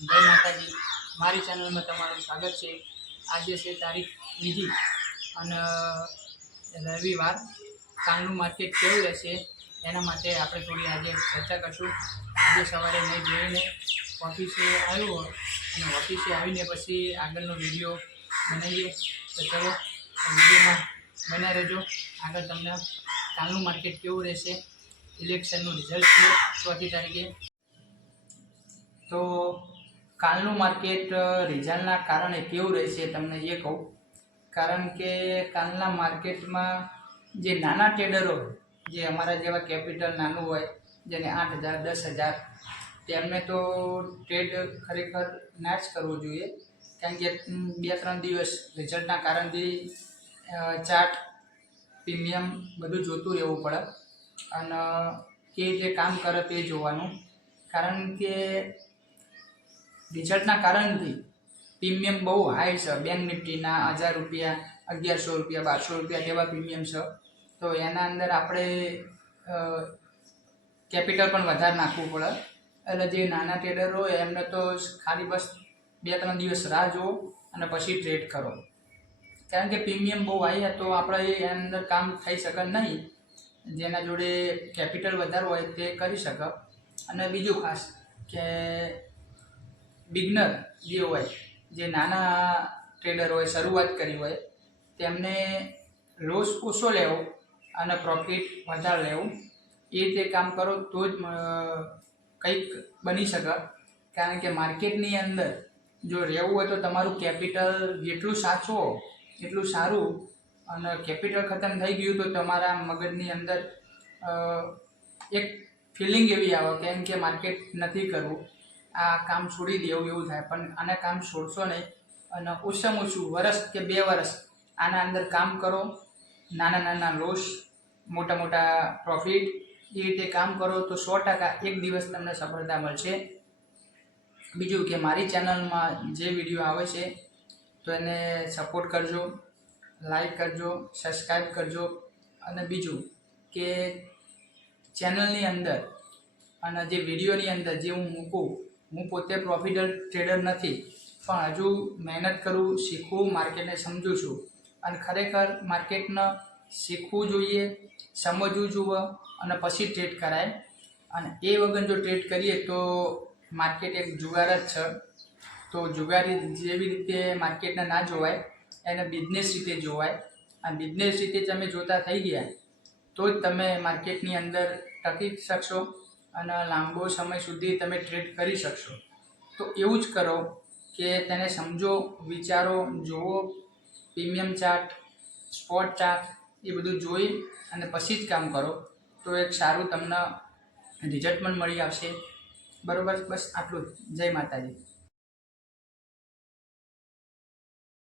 જય માતાજી. મારી ચેનલમાં તમારું સ્વાગત છે. આજે છે તારીખ બીજી અને રવિવાર. કાલનું માર્કેટ કેવું રહેશે એના માટે આપણે થોડી આજે ચર્ચા કરશું. આજે સવારે મેં જોઈને ઓફિસે આવ્યો અને ઓફિસે આવીને પછી આગળનો વીડિયો બનાવીએ. તો ચલો વિડીયોમાં બન્યા રહેજો. આગળ તમને કાલનું માર્કેટ કેવું રહેશે, ઇલેક્શનનું રિઝલ્ટ છે ચોથી તારીખે. તો કાલનું માર્કેટ રિઝલ્ટના કારણે કેવું રહેશે તમને એ કહું. કારણ કે કાલના માર્કેટમાં જે નાના ટ્રેડરો જે અમારા જેવા કેપિટલ નાનું હોય, જેને આઠ હજાર, દસ હજાર, તેમને તો ટ્રેડ ખરેખર ના જ કરવો જોઈએ. કારણ કે બે ત્રણ દિવસ રિઝલ્ટના કારણથી ચાર્ટ પ્રીમિયમ બધું જોતું રહેવું પડે. અને એ જે કામ કરે તે જોવાનું. કારણ કે રિઝલ્ટના કારણથી પ્રીમિયમ બહુ હાઈ છે. બેંક નિફ્ટીના હજાર રૂપિયા, અગિયારસો રૂપિયા, બારસો રૂપિયા જેવા પ્રીમિયમ છે. તો એના અંદર આપણે કેપિટલ પણ વધારે નાખવું પડે. એટલે જે નાના ટ્રેડર હોય, એમને તો ખાલી બસ બે ત્રણ દિવસ રાહ જુઓ અને પછી ટ્રેડ કરો. કારણ કે પ્રીમિયમ બહુ હાઈ તો આપણે એની અંદર કામ થઈ શકે નહીં. જેના જોડે કેપિટલ વધારે હોય, તે કરી શકે. અને બીજું ખાસ કે બિગનર જે હોય, જે નાના ટ્રેડર હોય, શરૂઆત કરી હોય, તેમને લોસ ઓછો લેવો અને પ્રોફિટ વધારે લેવું. એ રીતે કામ કરો તો જ કંઈક બની શકે. કારણ કે માર્કેટની અંદર જો રહેવું હોય તો તમારું કેપિટલ જેટલું સાચવો એટલું સારું અને કેપિટલ ખતમ થઈ ગયું તો તમારા મગજની અંદર એક ફિલિંગ એવી આવે કેમ કે માર્કેટ નથી કરવું. આ કામ છોડી દેવું એવું થાય. પણ આને કામ છોડશો નહીં. અને ઓછામાં ઓછું વરસ કે બે વરસ આના અંદર કામ કરો. નાના નાના લોસ, મોટા મોટા પ્રોફિટ એ રીતે કામ કરો તો સો ટકા એક દિવસ તમને સફળતા મળશે. બીજું કે મારી ચેનલમાં જે વીડિયો આવે છે, તો એને સપોર્ટ કરજો લાઈક કરજો સબસ્ક્રાઈબ કરજો. અને બીજું કે ચેનલની અંદર અને જે વિડીયોની અંદર જે હું મૂકું હું પોતે પ્રોફિટલ ટ્રેડર નથી, પણ હજુ મહેનત કરું, શીખવું, માર્કેટને સમજું છું. અને ખરેખર માર્કેટને શીખવું જોઈએ, સમજવું જોઈએ અને પછી ટ્રેડ કરાય. અને એ વગર જો ટ્રેડ કરીએ તો માર્કેટ એક જુગાર જ છે. તો જુગારી જેવી રીતે માર્કેટને ના જોવાય, એને બિઝનેસ રીતે જોવાય. અને બિઝનેસ રીતે તમે જોતા થઈ ગયા, તો જ તમે માર્કેટની અંદર ટકી શકશો. અને લાંબો સમય સુધી તમે ટ્રીટ કરી શકશો. તો એવું જ કરો કે તેને સમજો, વિચારો, જુઓ, પ્રીમિયમ ચાર્ટ, સ્પોટ ચાર્ટ, એ બધું જોઈ અને પછી જ કામ કરો. તો એક સારું તમને રિઝલ્ટ પણ મળી આવશે. બરાબર? બસ આટલું જ. જય માતાજી.